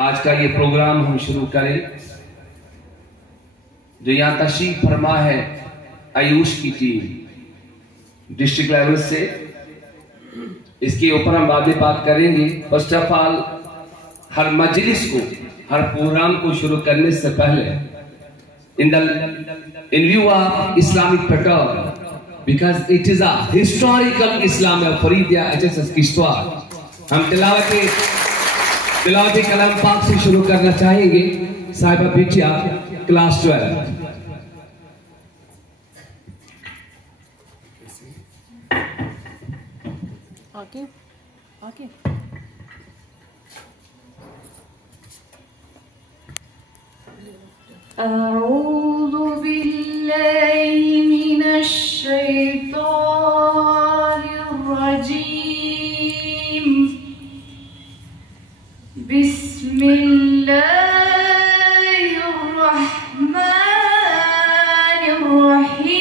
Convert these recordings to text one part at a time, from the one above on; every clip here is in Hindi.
आज का ये प्रोग्राम हम शुरू करें। जो यहाँ तशरीफ फरमा है आयुष की टीम डिस्ट्रिक्ट लेवल से, इसके ऊपर हम बात करेंगे। फर्स्ट ऑफ ऑल, हर मजलिस को, हर प्रोग्राम को शुरू करने से पहले in view of Islamic pattern, because it is a historical Islam of Faridia HSS Kishtwar, हम तिलावत कलाम पाक से शुरू करना चाहेंगे। साहिबा पीछे आप, क्लास 12। आगे आगे अऊज़ु बिल्लाहि मिनश शैतानिर रजीम। बिस्मिल्लाहिर रहमानिर रहीम।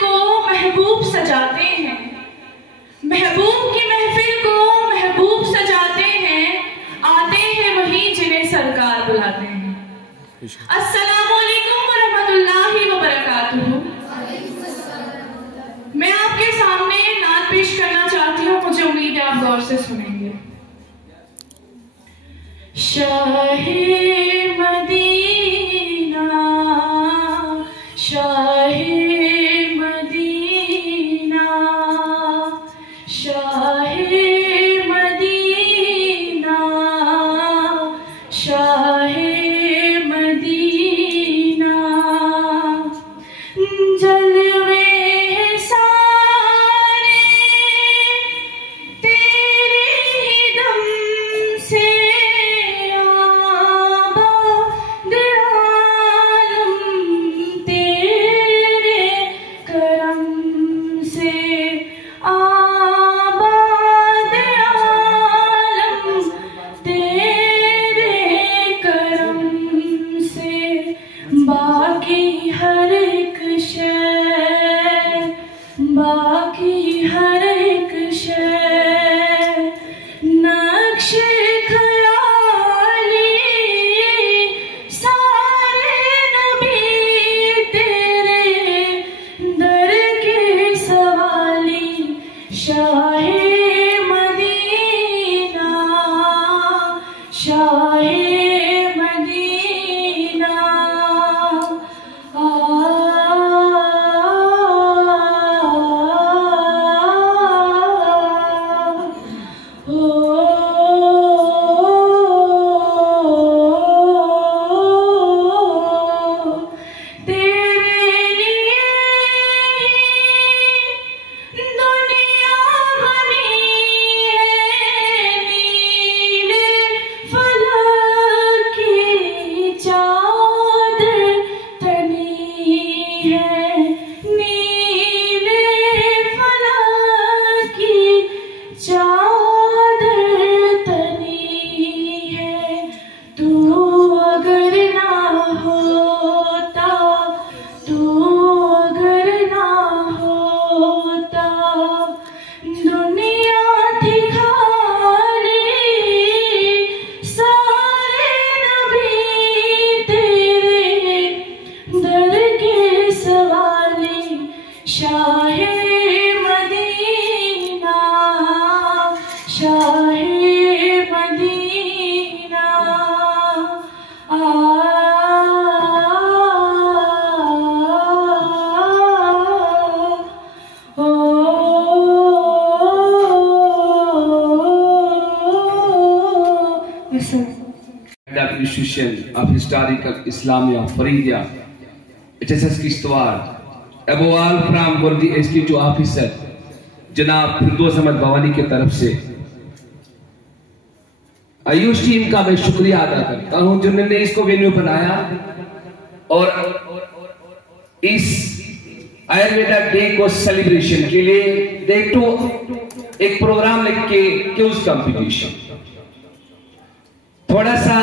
को महबूब सजाते हैं, महबूब की महफिल को महबूब सजाते हैं, आते हैं वही जिन्हें सरकार बुलाते हैं। अस्सलामुअलैकुम वरहमतुल्लाहि वबरकातुहू। मैं आपके सामने नात पेश करना चाहती हूँ, मुझे उम्मीद है आप गौर से सुनेंगे। Shah Medina, Shah Medina, Shah Medina, Shah Medina, जलवे सारे तेरे ही दम से आबाद Shah Medina Appreciation of historical Islamia Faridia, HSS Kishtwar, above all from Gordi Executive Officer जनाब फिरदौस अहमद भवानी की तरफ से आयुष टीम का मैं शुक्रिया अदा करता हूं जिन्होंने इसको वेन्यू बनाया और इस आयुर्वेदा डे को सेलिब्रेशन के लिए देखो एक प्रोग्राम लिख के क्यूज कंपटीशन। थोड़ा सा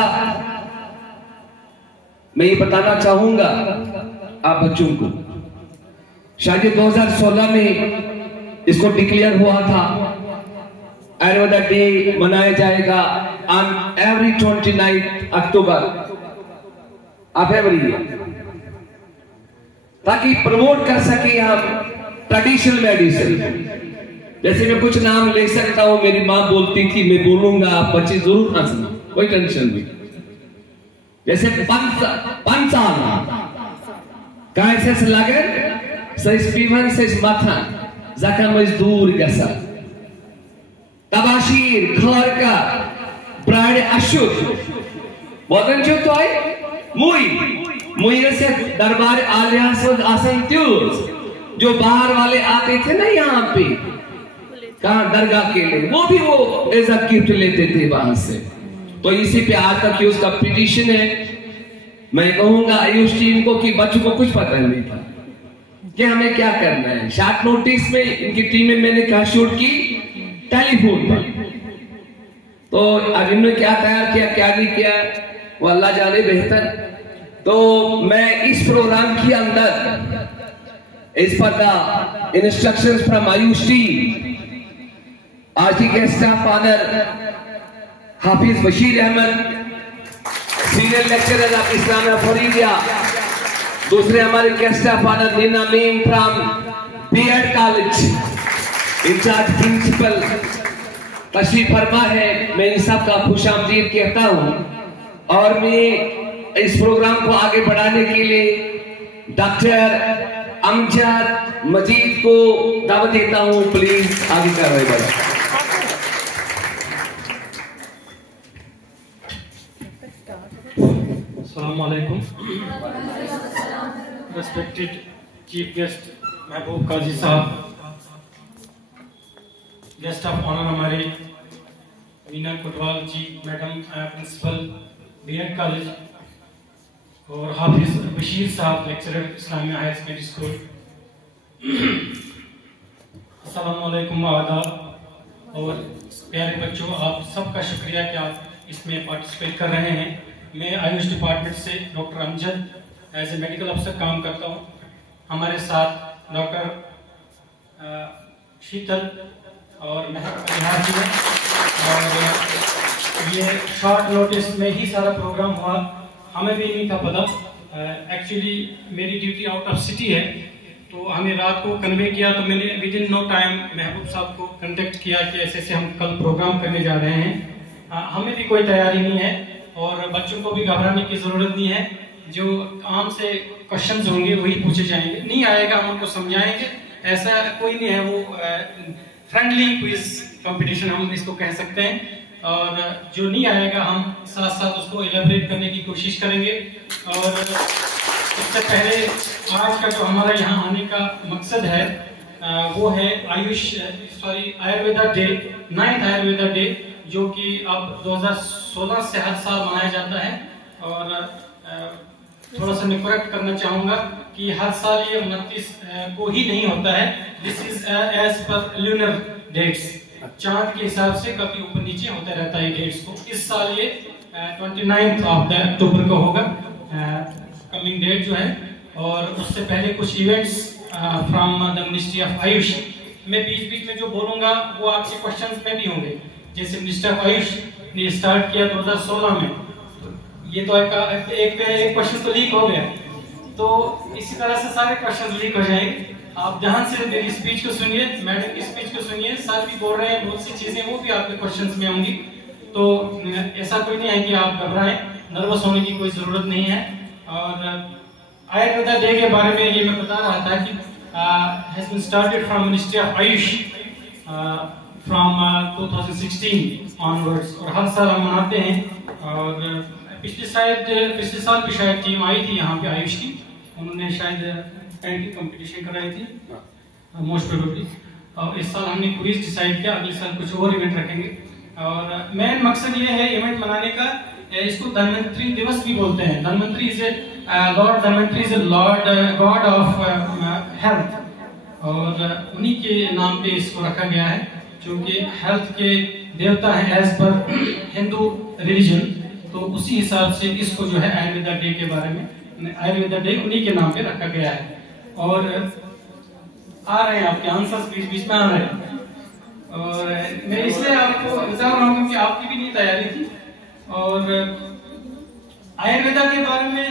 मैं ये बताना चाहूंगा आप बच्चों को, शायद 2016 में इसको डिक्लेयर हुआ था आयुर्वेदा डे मनाया जाएगा on every 29 October of every year, ताकि प्रमोट कर सके हम ट्रेडिशनल मेडिसिन। जैसे मैं कुछ नाम ले सकता हूं, मेरी मां बोलती थी मैं बोलूंगा आप बच्चे जरूर हंसना, कोई टेंशन नहीं। जैसे पंचाल कैसे लगन सस्पीवन से माथा जखम दूर गसा तबाशीर खलरका ब्राड अशुद्ध बोलन जो तोय मुई से दरबार आलिया आसन त्यूस जो बाहर वाले आते थे ना यहाँ पे कहाँ दरगाह के लिए, वो भी वो एज अ गिफ्ट लेते थे वहां से। तो इसी पे आज तक की उसका पिटीशन है। मैं कहूंगा आयुष टीम को कि बच्चों को कुछ पता नहीं था कि हमें क्या करना है। शॉर्ट नोटिस में इनकी टीम में मैंने कहा शूट की टेलीफोन पर, तो अब इन्होंने क्या तैयार किया क्या नहीं किया वो अल्लाह जाने बेहतर। तो मैं इस प्रोग्राम के अंदर इस पर इंस्ट्रक्शंस फ्रॉम आयुष टीम, आज की guest of honour Hafiz Bashir Ahmad, senior lecturer of Islamia Faridia, दूसरे हमारे guest of honour Neena Meem from BEd college, incharge principal तशरीफ फरमा है। मैं इन सब का खुशामदीद कहता हूं और मैं इस प्रोग्राम को आगे बढ़ाने के लिए डॉक्टर अमजद मजीद को दावत देता हूं, प्लीज आगे कार्रवाई बढ़ाएं। Assalamualaikum. Respected Chief Guest महबूब काजी साहब, गेस्ट ऑफ ऑनर हमारे Meena Kotwal ji madam principal BEd college और हाफिज बशीर साहब lecturer Islamia higher secondary school. अस्सलामुअलैकुम आदाब। और प्यारे बच्चों, आप सबका शुक्रिया कि आप इसमें पार्टिसिपेट कर रहे हैं। मैं आयुष डिपार्टमेंट से doctor Amjad as a medical अफसर काम करता हूँ। हमारे साथ डॉक्टर शीतल और महक जी हैं। और ये शॉर्ट नोटिस में ही सारा प्रोग्राम हुआ, हमें भी नहीं था पता। एक्चुअली मेरी ड्यूटी आउट ऑफ सिटी है, तो हमें रात को कन्वे किया, तो मैंने विद इन नो टाइम महबूब साहब को कांटेक्ट किया कि ऐसे ऐसे हम कल प्रोग्राम करने जा रहे हैं। हमें भी कोई तैयारी नहीं है और बच्चों को भी घबराने की जरूरत नहीं है। जो आम से क्वेश्चंस होंगे वही पूछे जाएंगे, नहीं आएगा हम उनको समझाएंगे, ऐसा कोई नहीं है। वो फ्रेंडली क्विज कंपटीशन हम इसको कह सकते हैं। और जो नहीं आएगा हम साथ साथ उसको एलेबरेट करने की कोशिश करेंगे। और इससे पहले आज का जो हमारा यहाँ आने का मकसद है वो है Ayurveda day, 9th Ayurveda day, जो कि अब 2016 से हर साल मनाया जाता है। और थोड़ा सा मैं करेक्ट करना चाहूंगा कि हर साल ये 29 को ही नहीं होता है। This is as per lunar dates, चांद के हिसाब से कभी ऊपर नीचे होता रहता है डेट्स को। इस साल ये 29 अक्टूबर को होगा कमिंग डेट जो है। और उससे पहले कुछ events from the ministry of Ayush, मैं बीच बीच में जो बोलूंगा वो आपके क्वेश्चंस में भी होंगे। जैसे मिनिस्टर ऑफ आयुष ने स्टार्ट किया 2016 में, ये तो एक क्वेश्चन तो लीक हो गया, तो इसी तरह से सारे क्वेश्चन लीक हो जाएंगे। आप ध्यान से मेरी स्पीच को सुनिए, मैडम की स्पीच को सुनिए। सर भी बोल रहे हैं बहुत सी चीजें, वो भी आपके क्वेश्चंस में होंगी, तो ऐसा कोई नहीं है कि आप घबराएं, नर्वस होने की कोई जरूरत नहीं है। और आयुर्वेदा डे के बारे में ये मैं बता रहा था कि has been started from Ministry of Ayush from 2016 onwards, और हर साल हम मनाते हैं। और पिछले साल भी शायद टीम आई थी यहाँ पे आयुष की, उन्होंने शायद पेंटिंग कंपटीशन कराई थी मोस्ट प्रोबेबली। और इस साल हमने क्विज डिसाइड किया, अगले साल कुछ और इवेंट रखेंगे। और मेन मकसद ये है इवेंट मनाने का, इसको धन्वंतरी दिवस भी बोलते हैं। Dhanvantari is Lord Dhanvantari is Lord God of health, और उन्हीं के नाम पे इसको रखा गया है, क्योंकि हेल्थ के देवता हैं एज पर हिंदू रिलीजन। तो उसी हिसाब से इसको जो है आयुर्वेदा डे के बारे में, आयुर्वेदा डे उन्हीं के नाम पे रखा गया है। और आ रहे हैं आपके आंसर्स बीच बीच में आ रहे हैं, और मैं इसलिए आपको बता रहा हूँ क्योंकि आपकी भी नहीं तैयारी थी। और आयुर्वेदा के बारे में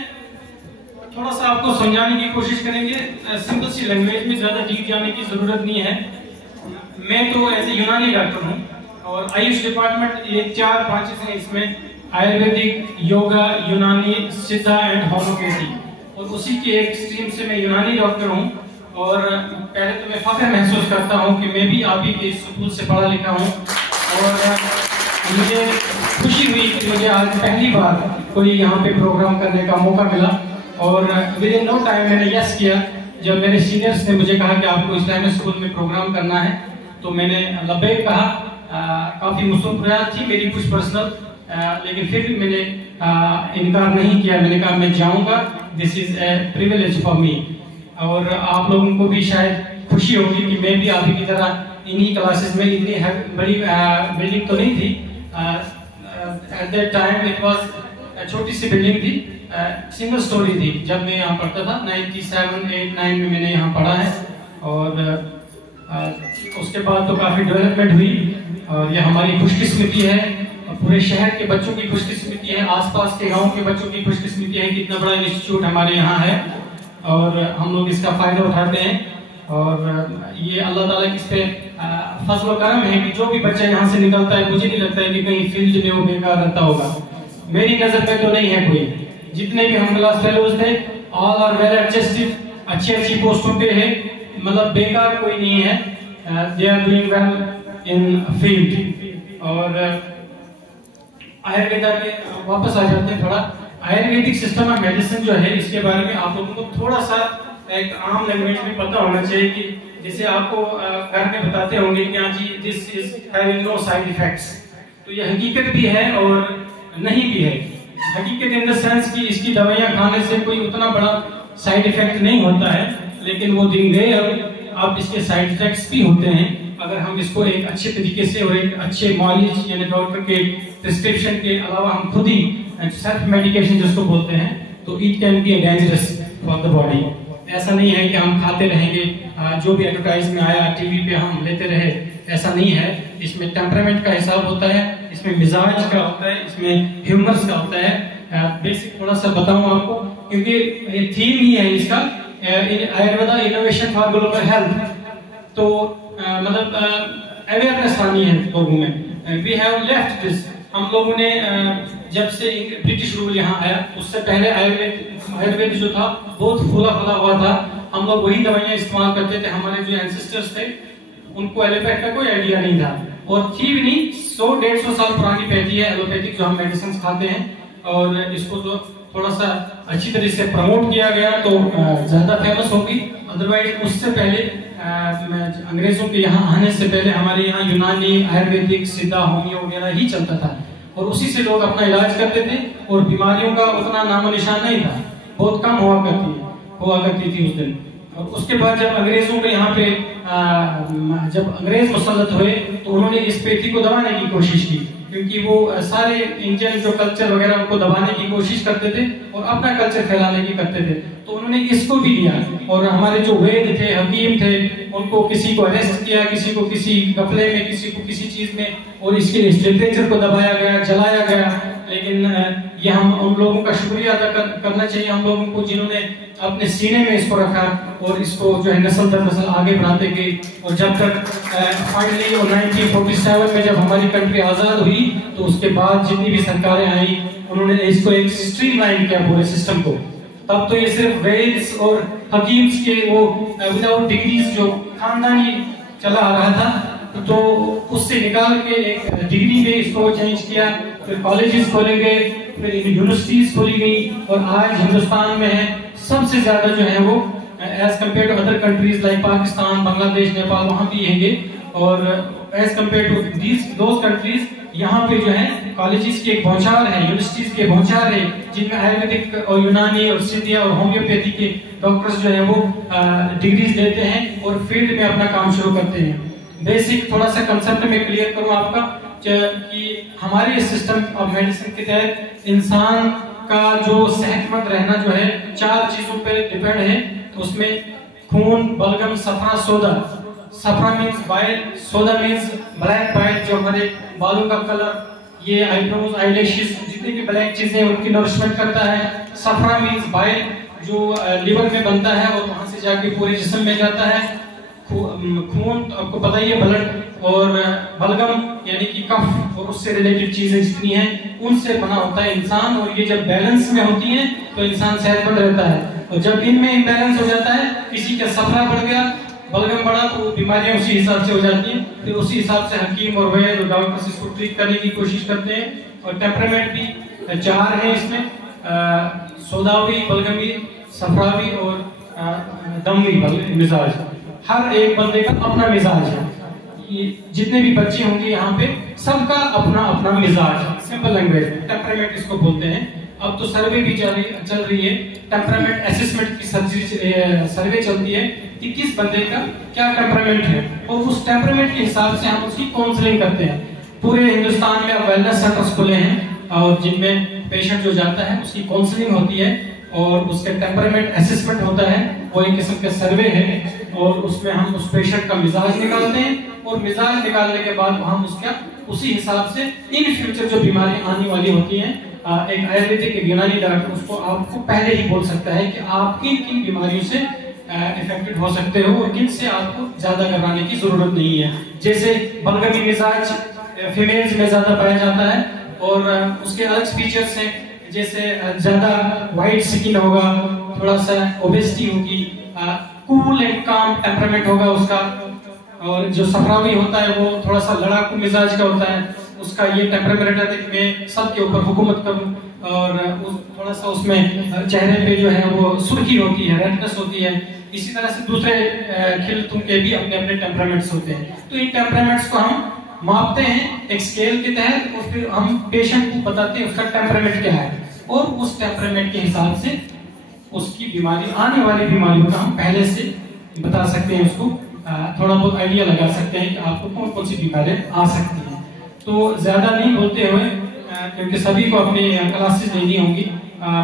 थोड़ा सा आपको समझाने की कोशिश करेंगे, सिंपल सी लैंग्वेज में, ज्यादा डीप जाने की जरूरत नहीं है। मैं तो एज ए यूनानी डॉक्टर हूँ, और आयुष डिपार्टमेंट ये 4 ब्रांचेस हैं इसमें, आयुर्वेदिक, योगा, यूनानी, सिद्धा एंड होम्योपैथी, और उसी की एक स्ट्रीम से मैं यूनानी डॉक्टर हूँ। और पहले तो मैं फख्र महसूस करता हूँ कि मैं भी आप ही के स्कूल से पढ़ा लिखा हूँ, और मुझे खुशी हुई कि मुझे आज पहली बार कोई यहाँ पे प्रोग्राम करने का मौका मिला। और विद इन नो टाइम मैंने यस किया। जब मेरे सीनियर्स ने मुझे कहा कि आपको इस्लामिक स्कूल में प्रोग्राम करना है, तो मैंने लब्बैक कहा। काफी मुस्कुराहट थी मेरी कुछ पर्सनल, लेकिन फिर भी मैंने इनकार नहीं किया। मैंने कहा मैं जाऊंगा, this is a privilege for me. और आप लोगों को भी शायद खुशी होगी कि मैं भी आप ही की तरह इन्हीं क्लासेस में, इतनी बड़ी बिल्डिंग तो नहीं थी at that time, it was छोटी सी बिल्डिंग थी, सिंगल स्टोरी थी जब मैं यहाँ पढ़ता था। 97-8-9 में मैंने यहाँ पढ़ा है, और उसके बाद तो काफी डेवलपमेंट हुई, और ये हमारी खुशकिस्मती है, पूरे शहर के बच्चों की खुशकिस्मती है, आसपास के गांव के बच्चों की खुशकिस्मती है कि इतना बड़ा इंस्टीट्यूट हमारे यहाँ है, और हम लोग इसका फायदा उठाते हैं। और ये अल्लाह ताला की इस पे फजल व करम है कि जो भी बच्चा यहाँ से निकलता है, मुझे नहीं लगता है कि कहीं फील्ड में वो बेकार रहता होगा। मेरी नजर में तो नहीं है कोई। जितने भी हम क्लास फेलोज थे, ऑल आर वेल एडजस्टेड, अच्छी पोस्टों पे है, मतलब बेकार कोई नहीं है, they are doing well in field. और आयुर्वेदा के वापस आ जाते हैं थोड़ा। आयुर्वेदिक सिस्टम ऑफ मेडिसिन जो है, इसके बारे में आप लोगों को थोड़ा सा एक आम लैंग्वेज में पता होना चाहिए कि जैसे आपको घर में बताते होंगे कि हाँ जी this is having no side effects, तो ये हकीकत भी है और नहीं भी है। हकीकत इन द सेंस कि इसकी दवाइयां खाने से कोई उतना बड़ा साइड इफेक्ट नहीं होता है, लेकिन वो दिन गए अब इसके साइड इफेक्ट्स भी होते हैं अगर हम इसको एक अच्छे तरीके से और एक अच्छे मॉलिज यानी डॉक्टर के प्रिस्क्रिप्शन के अलावा हम खुद ही सेल्फ मेडिकेशन जिसको बोलते हैं, तो it can be dangerous for the body. ऐसा नहीं है कि हम खाते रहेंगे, जो भी एडवर्टाइज में आया टीवी पे हम लेते रहे, ऐसा नहीं है। इसमें टेम्परामेंट का हिसाब होता है, इसमें मिजाज का होता है, इसमें ह्यूमर्स का होता है। बेसिक थोड़ा सा बताऊं आपको, क्योंकि ये थीम ही है इसका, Ayurveda innovation for global health. तो मतलब अवेयरनेस आनी है लोगों में। वी हैव लेफ्ट दिस, हम लोगों ने जब से ब्रिटिश रूल यहाँ आया, उससे पहले आयुर्वेद जो था बहुत फूला फला हुआ था, हम लोग वही दवाइयाँ इस्तेमाल करते थे। हमारे जो एंसेस्टर्स थे उनको एलोपैथ का कोई आइडिया नहीं था, और थी भी नहीं। 100-150 साल पुरानी पैथी है एलोपैथिक जो हम मेडिसिन खाते हैं, और इसको तो थोड़ा सा अच्छी तरह से प्रमोट किया गया तो ज्यादा फेमस होगी। अदरवाइज उससे पहले अंग्रेजों के यहाँ आने से पहले हमारे यहाँ यूनानी, आयुर्वेदिक, सिद्धा, होमियो वगैरह ही चलता था, और उसी से लोग अपना इलाज करते थे, और बीमारियों का उतना नामो निशान नहीं था, बहुत कम हुआ करती थी उस दिन। और उसके बाद जब अंग्रेजों के यहाँ पे जब अंग्रेज मुसल्लत हुए, तो उन्होंने इस पैथी को दबाने की कोशिश की, क्योंकि वो सारे इंडियन जो कल्चर वगैरह उनको दबाने की कोशिश करते थे और अपना कल्चर फैलाने की करते थे। तो उन्होंने इसको भी लिया, और हमारे जो वैद्य थे, हकीम थे, उनको किसी को अरेस्ट किया, किसी को किसी गफले में, किसी को किसी चीज में, और इसके लिटरेचर को दबाया गया, जलाया गया। लेकिन ये हम उन लोगों का शुक्रिया अदा करना चाहिए, हम लोगों को जिन्होंने अपने सीने में इसको रखा और इसको जो है नस्ल दर नस्ल आगे बढ़ाते गए। और जब तक फाइनली 1947 में जब हमारी कंट्री आजाद हुई तो उसके बाद जितनी भी सरकारें आई उन्होंने इसको एक स्ट्रीमलाइन किया पूरे सिस्टम को। तब तो ये सिर्फ वेद्स और हकीम्स के वो विदाउट डिग्रीज जो खानदानी चला आ रहा था, तो उससे निकाल के एक डिग्री में इसको चेंज किया। फिर कॉलेजेस खोले गए, फिर यूनिवर्सिटीज खोली गई, और आज हिंदुस्तान में है सबसे ज्यादा जो है वो as compare to other countries like Pakistan, Bangladesh, Nepal, वहां भी हैंगे। और as compare to those countries यहाँ पे जो है कॉलेजेस की एक बौछार है, यूनिवर्सिटीज की बौछार है, जिनमें आयुर्वेदिक और यूनानी और सिद्धिया और होम्योपैथी के डॉक्टर्स जो है वो डिग्रीज लेते हैं और फील्ड में अपना काम शुरू करते हैं। बेसिक थोड़ा सा कंसेप्ट में क्लियर करूं आपका कि हमारे सिस्टम ऑफ मेडिसिन के तहत इंसान का जो सेहतमंद रहना जो है 4 चीजों पे डिपेंड है। उसमें खून, बलगम, सफरा, सोदा। सफरा मीन्स बाइल, सोदा मीन्स ब्लैक बाइल, जो हमारे बालों का कलर, ये आईब्रोज, आईलैशेस, जितनी भी ब्लैक चीजें उनकी नरिशमेंट करता है। सफरा मीन्स बाइल, जो लिवर में बनता है और वहां से जाके पूरे जिस्म में जाता है। खून तो आपको पता ही है, ब्लड। और बलगम यानी कि कफ और उससे रिलेटेड चीजें जितनी हैं उनसे बना होता है इंसान। और ये जब बैलेंस में होती हैं तो इंसान सेहतमंद रहता है। और जब इनमें इम्बैलेंस हो जाता है, किसी का सफरा बढ़ गया, बलगम बढ़ा, तो बीमारियां उसी हिसाब से हो जाती हैं। फिर उसी हिसाब से हकीम और वैद्य और डॉक्टर्स इसको ट्रीट करने की कोशिश करते हैं। और टेम्परामेंट भी 4 है इसमें, सोदावी, बलगमी, सफरावी और दमवी मिजाज। हर एक बंदे का अपना मिजाज है। ये जितने भी बच्चे होंगे यहाँ पे सबका अपना अपना मिजाज, सिंपल लैंग्वेज टेम्परामेंट इसको बोलते हैं। अब तो सर्वे भी चल रही है, टेम्परामेंट असेसमेंट की सर्वे चलती है कि किस बंदे का क्या टेम्परामेंट है, और उस टेम्परामेंट के हिसाब से हम उसकी काउंसलिंग करते हैं। पूरे हिंदुस्तान में अब वेलनेस सेंटर्स खुले हैं और जिनमें पेशेंट जो जाता है उसकी काउंसलिंग होती है और उसका टेम्परामेंट असेसमेंट होता है। वो एक किस्म का सर्वे है और उसमें हम उस पेशेंट का मिजाज निकालते हैं, और मिजाज निकालने के बाद हम उसका उसी हिसाब से इन फ्यूचर जो बीमारियां आने वाली होती हैं, एक आयुर्वेदिक एक यूनानी डॉक्टर उसको आपको पहले ही बोल सकता है कि आप किन किन बीमारियों से इफेक्टेड हो सकते हो और किन से आपको ज्यादा घबराने की जरूरत नहीं है। जैसे बलगमी मिजाज फीमेल्स में ज्यादा पाया जाता है और उसके अलग फीचर्स हैं, जैसे ज्यादा वाइट स्किन होगा, थोड़ा सा ओबेसिटी होगी, कूल एंड काम टेम्परामेंट होगा उसका। और जो सफरावी होता है वो थोड़ा सा लड़ाकू मिजाज का होता है, उसका ये टेम्परामेंट है कि मैं सबके ऊपर हुकूमत करूं, और थोड़ा सा उसमें चेहरे पे जो है वो सुर्खी होती है, रेडनेस होती है। इसी तरह से दूसरे खिलतों के भी अपने अपने टेम्परामेंट्स होते हैं। तो इन टेम्परामेंट्स को हम मापते हैं एक स्केल के तहत और फिर हम पेशेंट को बताते हैं उसका टेम्परामेंट क्या है, और उस टेम्परामेंट के हिसाब से उसकी बीमारी, आने वाली बीमारियों का हम पहले से बता सकते हैं, उसको थोड़ा बहुत आइडिया लगा सकते हैं कि आपको कौन कौन सी बीमारियां आ सकती हैं। तो ज्यादा नहीं बोलते हुए, क्योंकि सभी को अपनी क्लासेस लेनी होंगी,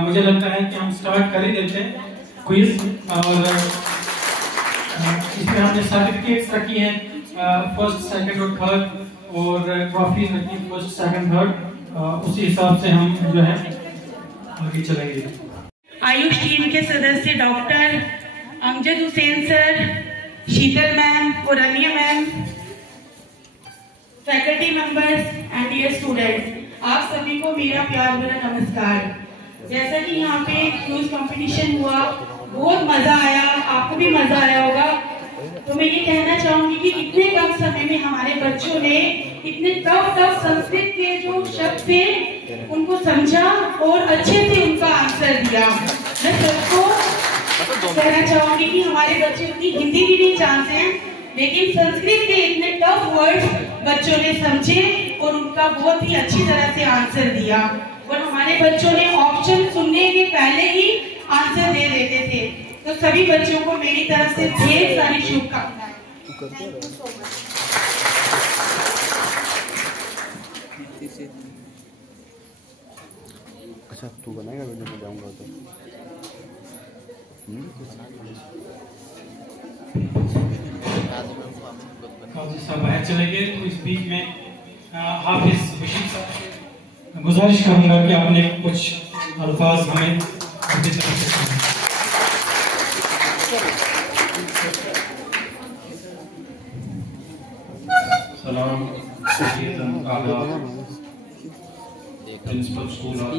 मुझे लगता है कि हम स्टार्ट कर ही देते हैं क्विज। और इसमें हमने सर्टिफिकेट्स रखी हैं, फर्स्ट, सेकंड और थर्ड, और ट्रॉफीज रखी है फर्स्ट, सेकंड, थर्ड। उसी हिसाब से हम जो है आगे चलेंगे। आयुष टीम के सदस्य doctor Amjad Hussain sir, Sheetal ma'am और Rania ma'am, faculty members and dear students, आप सभी को मेरा प्यार भरा नमस्कार। जैसा कि यहाँ पे क्विज कंपटीशन हुआ, बहुत मजा आया, आपको भी मजा आया होगा। तो मैं ये कहना चाहूंगी कि इतने कम समय में हमारे बच्चों ने इतने टफ संस्कृत के जो शब्द थे उनको समझा और अच्छे से उनका आंसर दिया। मैं सबको कहना चाहूंगी कि हमारे बच्चे उतनी हिंदी भी नहीं जानते हैं, लेकिन संस्कृत के इतने टफ वर्ड्स बच्चों ने समझे और उनका बहुत ही अच्छी तरह से आंसर दिया। और हमारे बच्चों ने ऑप्शन सुनने के पहले ही आंसर दे देते थे। तो सभी बच्चों को मेरी तरफ से ढेर सारी शुभकामनाएं। अच्छा, तू बनाएगा वीडियो में जाऊंगा तो काजी साहब बाहर चले गए, तो इस बीच में हाफिज बशीर साहब से गुजारिश करूंगा कि आपने कुछ अल्फाज हमें उनकी तरफ से सुनाएं। सलाम आदाब प्रिंसिपल स्कूल और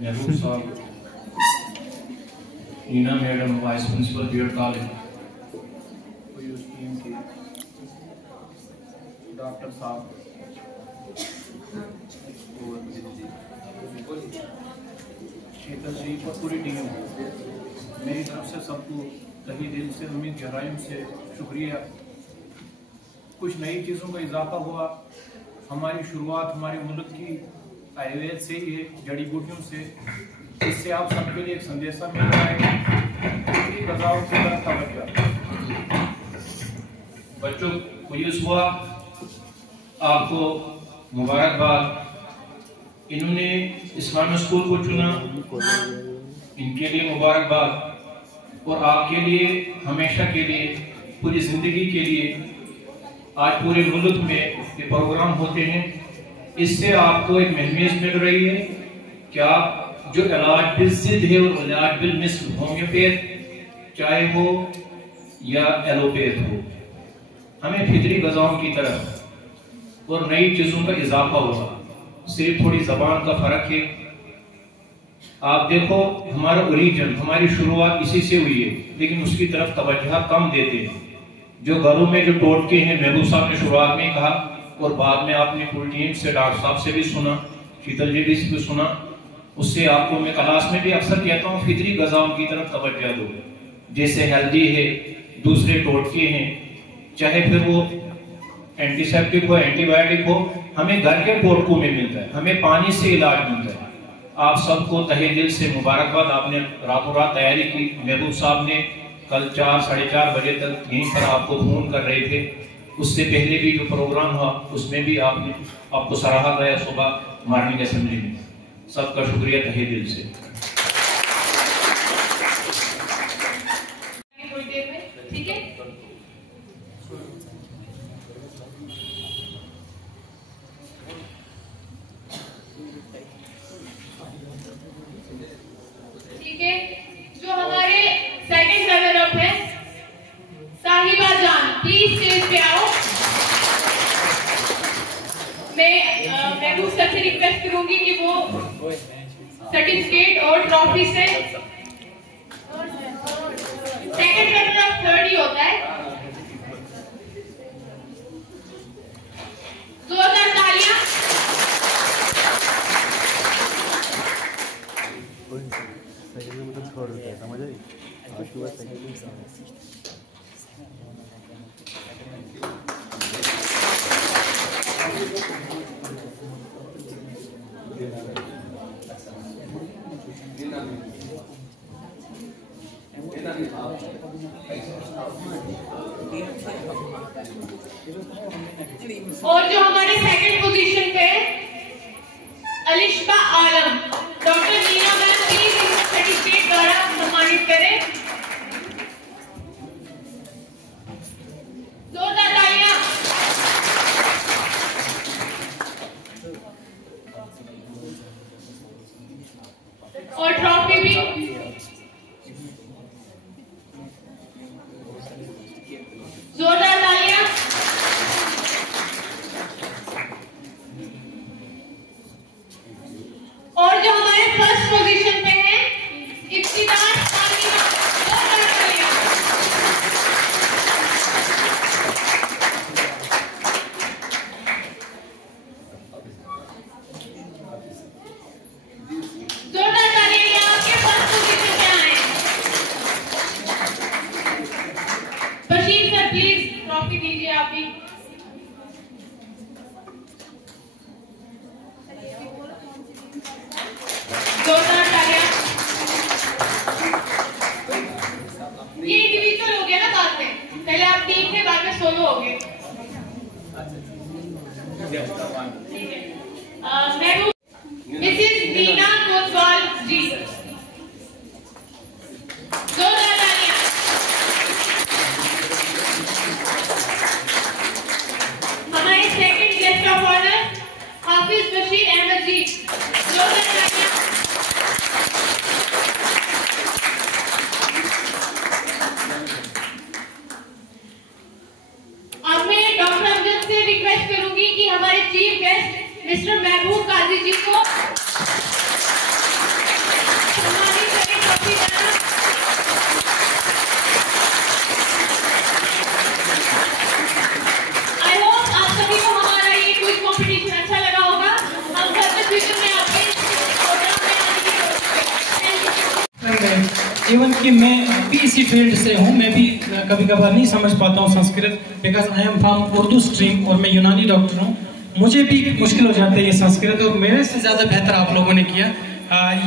महबूब साहब, Neena madam vice principal BEd college, doctor साहब, शीतल जी और पूरी टीम, मेरी तरफ से सबको तहे दिल से उम्मीद गहराइयों से शुक्रिया। कुछ नई चीज़ों का इजाफा हुआ। हमारी शुरुआत हमारे मुल्क की आयुर्वेद से ही है, जड़ी बूटियों से। इससे आप सबके लिए एक संदेशा मिल रहा है कि गज़ाओं की तरफ तवज्जो। बच्चों क्विज़ हुआ, आपको मुबारकबाद। इन्होंने इस्लामिक स्कूल को चुना, इनके लिए मुबारकबाद। और आपके लिए हमेशा के लिए, पूरी जिंदगी के लिए, आज पूरे मुल्क में ये प्रोग्राम होते हैं, इससे आपको एक महमीज मिल रही है कि आप जो इलाज बिल-जिद है और इलाज बिल-मिस्ल, होम्योपैथ चाहे हो या एलोपैथ हो, हमें फितरी गज़ाओं की तरफ और नई चीज़ों का इजाफा हुआ। सिर्फ थोड़ी ज़बान का फ़र्क है। आप देखो, हमारा ओरिजिन, हमारी शुरुआत इसी से हुई है, लेकिन उसकी तरफ तवज्जो कम देते हैं। जो घरों में जो टोटके हैं, महबूब साहब ने शुरुआत में कहा और बाद में आपने पूरी टीम से, डॉक्टर साहब से भी सुना, शीतल जी भी सुना। उससे आपको मैं क्लास में भी अक्सर कहता हूँ, फितरी गज़ाओं की तरफ तवज्जो दो। जैसे हेल्दी है, दूसरे टोटके हैं, चाहे फिर वो एंटीसेप्टिक हो, एंटीबायोटिक हो, हमें घर के टोटकों में मिलता है, हमें पानी से इलाज मिलता है। आप सबको तहे दिल से मुबारकबाद। आपने रातों रात तैयारी की। महबूब साहब ने कल 4 साढ़े 4 बजे तक यहीं पर आपको फोन कर रहे थे। उससे पहले भी जो प्रोग्राम हुआ उसमें भी आपको सराहा गया सुबह मॉर्निंग असेंबली में। सबका शुक्रिया तहे दिल से। ठीक है, ठीक है। जो हमारे सेकंड रनर अप है साहिबा जान, प्लीज स्टेज पे आओ। मैं महबूब सर से रिक्वेस्ट करूंगी कि वो सर्टिफिकेट और ट्रॉफी से, सेकंड रनर अप थर्ड ही होता है, जोरदार तालियां। छोड़ देते हैं, समझ आई? आज सुबह सेकंड और जो हमारे सेकंड पोजीशन पे अलिशबा आलम, डॉक्टर नीना मैम प्लीज इनको सर्टिफिकेट द्वारा सम्मानित करें। जोरदार तालियां। और ट्रॉफी भी। जोरदार तालियां। और जो हमारे फर्स्ट पोजीशन पे हैं इब्तिदार सानिया, जोरदार तालियां। जोरदार तालियां। ये आपके फर्स्ट पोजीशन पे आए। बशीर सर प्लीज ट्रॉफी दीजिए आप भी। जोरदार तालियां। ये इंडिविजुअल हो गया ना, बाद में पहले आप टीम थे, बाद में सोलो हो गए। ठीक है, महबूब मिसेस नीना कोतवाल जी, जोरदार तालियां। जोरदार तालियां। अब मैं डॉक्टर अमजद से रिक्वेस्ट करूंगी कि हमारे चीफ गेस्ट मिस्टर महबूब काजी जी को सम्मानित करें काफी ज्यादा। आई होप आप सभी को हमारा ये क्विज कंपटीशन अच्छा लगा होगा। हम फर्दर फ्यूचर में आपके प्रोग्राम में आने की कोशिश करेंगे। इवन कि मैं भी इसी फील्ड से हूँ, मैं भी कभी कभार नहीं समझ पाता हूँ Sanskrit, because I am from Urdu stream और मैं यूनानी डॉक्टर हूँ। मुझे भी मुश्किल हो जाता है ये संस्कृत, और मेरे से ज़्यादा बेहतर आप लोगों ने किया।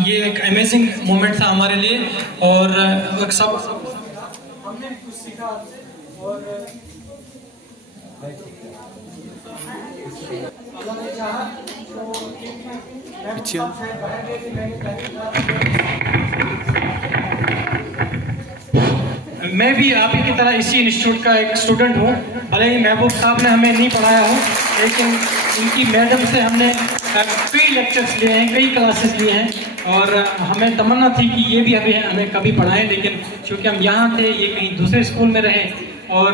ये एक अमेजिंग मोमेंट था हमारे लिए, और एक सब हमने कुछ सीखा आपसे। और अल्लाह ने चाहा मैं भी आप ही की तरह इसी इंस्टीट्यूट का एक स्टूडेंट हूँ। भले ही महबूब साहब ने हमें नहीं पढ़ाया हो, लेकिन इनकी मैडम से हमने कई लेक्चर्स लिए हैं, कई क्लासेस लिए हैं, और हमें तमन्ना थी कि ये भी हमें कभी पढ़ाएं, लेकिन क्योंकि हम यहाँ थे, ये कहीं दूसरे स्कूल में रहे और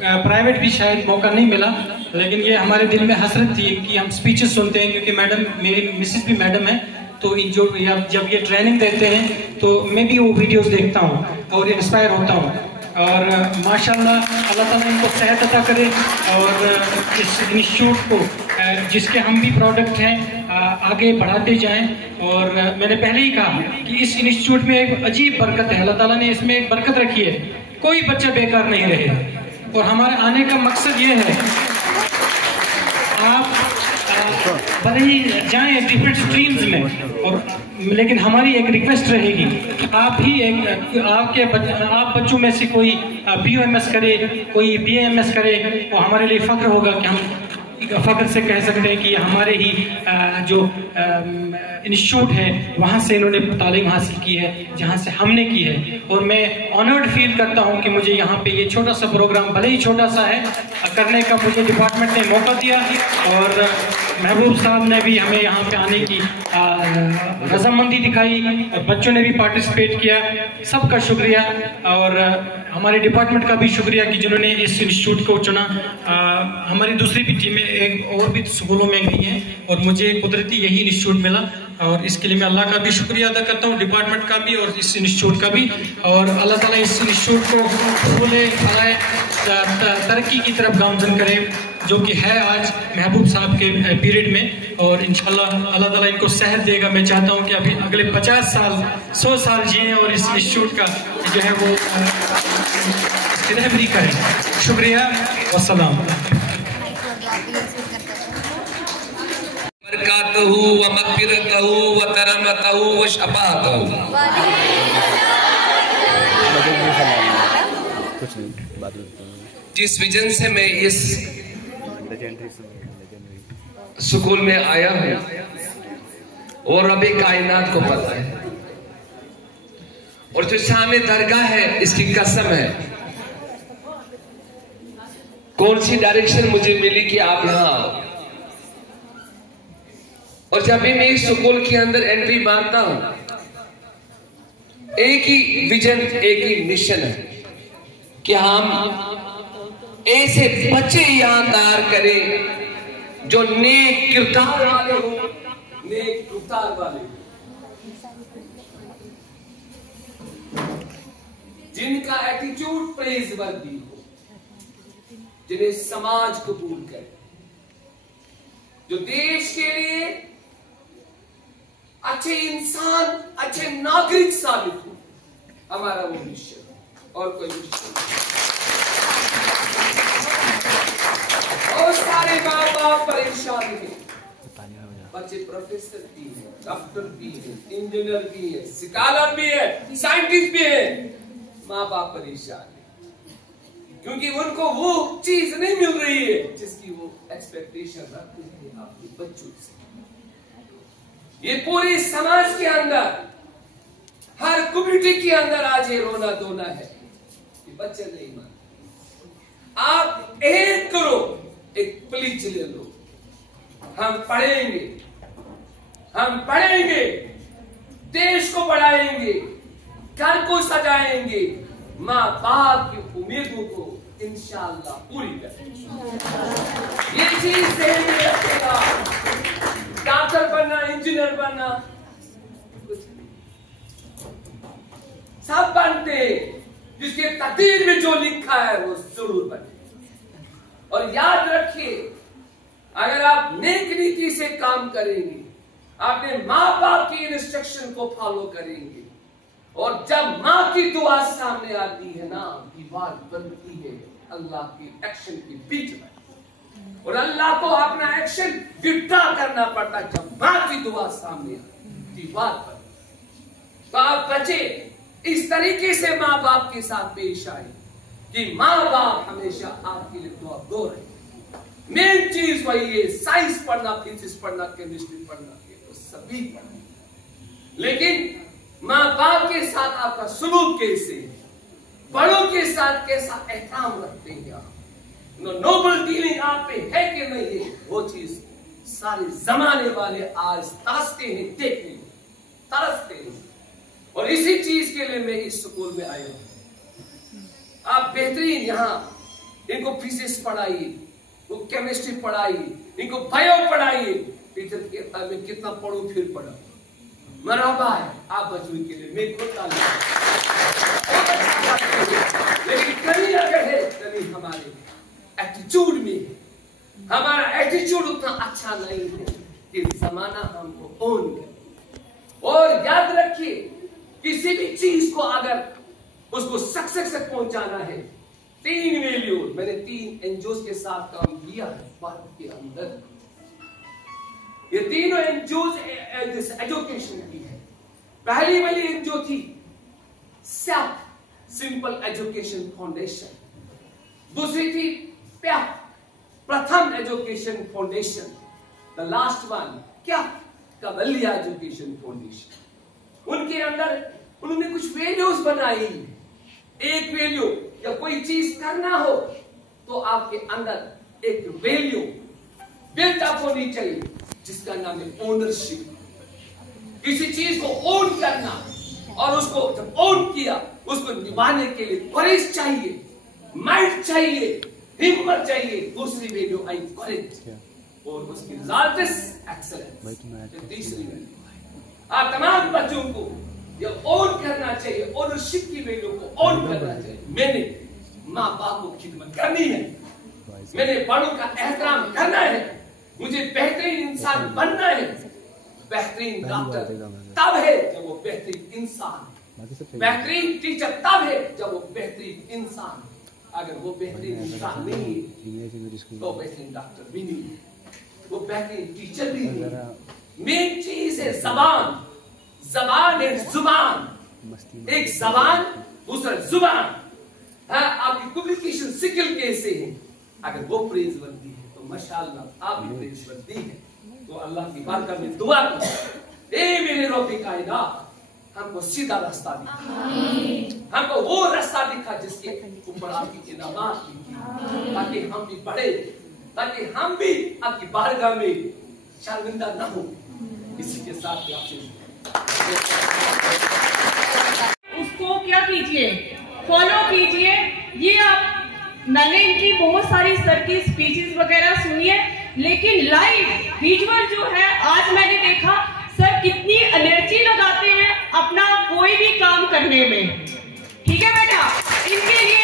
प्राइवेट भी शायद मौका नहीं मिला। लेकिन ये हमारे दिल में हसरत थी कि हम स्पीचेस सुनते हैं, क्योंकि मैडम, मेरी मिसेस भी मैडम है, तो जो जब ये ट्रेनिंग देते हैं तो मैं भी वो वीडियोस देखता हूँ और इंस्पायर होता हूँ। और माशाल्लाह अल्लाह ताला इनको सेहत अता करे, और इस इंस्टीट्यूट को जिसके हम भी प्रोडक्ट हैं आगे बढ़ाते जाएं। और मैंने पहले ही कहा कि इस इंस्टीट्यूट में एक अजीब बरकत है, अल्लाह ताला ने इसमें एक बरकत रखी है, कोई बच्चा बेकार नहीं रहे। और हमारे आने का मकसद ये है, आप भले ही जाएं डिफरेंट स्ट्रीम्स में, और लेकिन हमारी एक रिक्वेस्ट रहेगी, आप ही आप बच्चों में से कोई BOMS करे, कोई BAMS करे, तो हमारे लिए फख्र होगा कि हम फख्र से कह सकते हैं कि हमारे ही जो इंस्टीट्यूट है वहाँ से इन्होंने तालीम हासिल की है, जहाँ से हमने की है। और मैं ऑनर्ड फील करता हूँ कि मुझे यहाँ पे ये छोटा सा प्रोग्राम, भले ही छोटा सा है, करने का मुझे डिपार्टमेंट ने मौका दिया, और महबूब साहब ने भी हमें यहाँ पे आने की रजामंदी दिखाई, और बच्चों ने भी पार्टिसिपेट किया। सबका शुक्रिया, और हमारे डिपार्टमेंट का भी शुक्रिया कि जिन्होंने इस इंस्टीट्यूट को चुना। हमारी दूसरी भी टीमें एक और भी स्कूलों में गई हैं, और मुझे कुदरती यही इंस्टीट्यूट मिला, और इसके लिए मैं अल्लाह का भी शुक्रिया अदा करता हूँ, डिपार्टमेंट का भी और इस इंस्टीट्यूट का भी। और अल्लाह ताला इस इंस्टीट्यूट को फूले फलाए, तरक्की की तरफ गामजन करे, जो कि है आज महबूब साहब के पीरियड में। और इंशाल्लाह अल्लाह ताला इनको सेहत देगा। मैं चाहता हूँ कि अभी अगले 50 साल 100 साल जिए, और इस इंस्टीट्यूट का जो है वो इसकी रहबरी करें। शुक्रिया, वस्सलाम। बरकातहू व मग़फ़िरतहू व करमतहू व शफ़ाअतहू। जिस विजन से मैं इस स्कूल में आया हूँ, और रब कायनात को पता है, और जो सामने दरगाह है इसकी कसम है। कौन सी डायरेक्शन मुझे मिली कि आप यहाँ आओ, और जब भी मैं इस स्कूल के अंदर एंट्री मारता हूं, एक ही विजन, एक ही मिशन है कि हम ऐसे बच्चे यहाँ तैयार करें जो नेक किरदार वाले हो, नेक किरदार वाले, जिनका एटीट्यूड प्रेज़वर्दी हो, जिन्हें समाज कबूल करे, जो देश के लिए अच्छे इंसान, अच्छे नागरिक साबित हो। हमारा वो मिशन, और कोई मिशन। और सारे माँ बाप परेशान हैं, बच्चे प्रोफेसर भी हैं, डॉक्टर भी हैं, इंजीनियर भी हैं, स्कॉलर भी है, साइंटिस्ट भी है। माँ बाप परेशान है क्योंकि उनको वो चीज नहीं मिल रही है जिसकी वो एक्सपेक्टेशन रखते हैं अपने बच्चों से। ये पूरे समाज के अंदर, हर कम्युनिटी के अंदर आज ये रोना धोना है कि बच्चे नहीं मानते। आप एक करो, एक प्लीज ले लो, हम पढ़ेंगे, हम पढ़ेंगे, देश को बढ़ाएंगे, घर को सजाएंगे, माँ बाप की उम्मीदों को इंशाअल्लाह पूरी करेंगे। ये चीज ध्यान में रखेगा। डॉक्टर बनना, इंजीनियर बनना, सब बनते, जिसके तकदीर में जो लिखा है वो जरूर बने। और याद रखिए, अगर आप नेक नीति से काम करेंगे, अपने माँ बाप की इंस्ट्रक्शन को फॉलो करेंगे, और जब माँ की दुआ सामने आती है ना, दीवार बनती है अल्लाह की एक्शन के बीच में, और अल्लाह को अपना एक्शन विड्रॉ करना पड़ता है जब माँ की दुआ सामने आती दीवार पर। तो आप बचे, इस तरीके से माँ बाप के साथ पेश आए कि माँ बाप हमेशा आपके लिए दुआ दो रहे। मेन चीज वही है, साइंस पढ़ना, फिजिक्स पढ़ना, केमिस्ट्री पढ़ना, ये तो सभी पढ़ना, लेकिन माँ बाप के साथ आपका सुलूक कैसे, बड़ों के साथ कैसा एहतराम रखते हैं आप, नोबल डीलिंग आप पे है कि नहीं है, वो चीज सारे जमाने वाले आज तरसते हैं, देखने तरसते हैं। और इसी चीज के लिए मैं इस स्कूल में आया हूं। आप बेहतरीन यहाँ इनको फिजिक्स पढ़ाइए, इनको केमिस्ट्री पढ़ाइए, इनको बायो पढ़ाइए। टीचर कहता है मैं कितना पढ़ूं फिर पढ़ा, मरहबा है आप बच्चों के लिए, मैं खुद लेकिन कमी अगर है, कमी हमारे एटीट्यूड में है। हमारा एटीट्यूड उतना अच्छा नहीं है कि जमाना हमको ओन करे। और याद रखिए, किसी भी चीज को अगर उसको सक्सेस तक पहुंचाना है, 3 वैल्यू, मैंने 3 एनजीओ के साथ काम किया है भारत के अंदर। ये तीनों एनजीओ एजुकेशन की है। पहली वाली एनजीओ थी सेल्फ सिंपल एजुकेशन फाउंडेशन, दूसरी थी प्याफ प्रथम education foundation, the last one क्या कबलिया एजुकेशन फाउंडेशन। उनके अंदर उन्होंने कुछ वैल्यूज बनाई। एक वैल्यू, या कोई चीज करना हो तो आपके अंदर एक वैल्यू बिल्ट अप होनी चाहिए, जिसका नाम है ओनरशिप। किसी चीज को ओन करना, और उसको जब ओन किया, उसको निभाने के लिए करेज चाहिए, माइंड चाहिए, हिम्मत चाहिए। दूसरी वैल्यू आई करेज, और उसकी रिजल्ट इज एक्सीलेंस। तीसरी वैल्यू आप तमाम बच्चों को ये ओन करना चाहिए, ओनरशिप की वैल्यू को ओन करना चाहिए। मैंने माँ बाप को खिदमत करनी है, मैंने बड़ों का एहतराम करना है, मुझे बेहतरीन इंसान बनना है। बेहतरीन डॉक्टर तब है जब वो बेहतरीन इंसान, बेहतरीन टीचर तब है जब वो बेहतरीन इंसान। अगर वो बेहतरीन इंसान नहीं है तो बेहतरीन डॉक्टर भी नहीं है, वो बेहतरीन टीचर भी नहीं है। मेन चीज है जबान, जबान है जुबान, एक जबान दूसरा जुबान। आपकी कम्युनिकेशन स्किल कैसे है, अगर वो प्रेजवर्दी है तो माशाअल्लाह आप भी प्रेजवर्दी है। तो अल्लाह की बारगाह में दुआ करो, ए मेरे रब्बे कायनात, हमको सीधा रास्ता दिखा, हमको वो रास्ता दिखा जिसके ऊपर आपकी इनामत लिखी, ताकि हम भी बढ़े, ताकि हम भी आपकी बारगाह में शर्मिंदा न हो। इसी के साथ आपसे उसको क्या कीजिए, फॉलो कीजिए। ये आप मैंने इनकी बहुत सारी सर की स्पीचेस वगैरह सुनी है, लेकिन लाइव विजुअल जो है आज मैंने देखा, सर कितनी एनर्जी लगाते हैं अपना कोई भी काम करने में। ठीक है बेटा, इनके लिए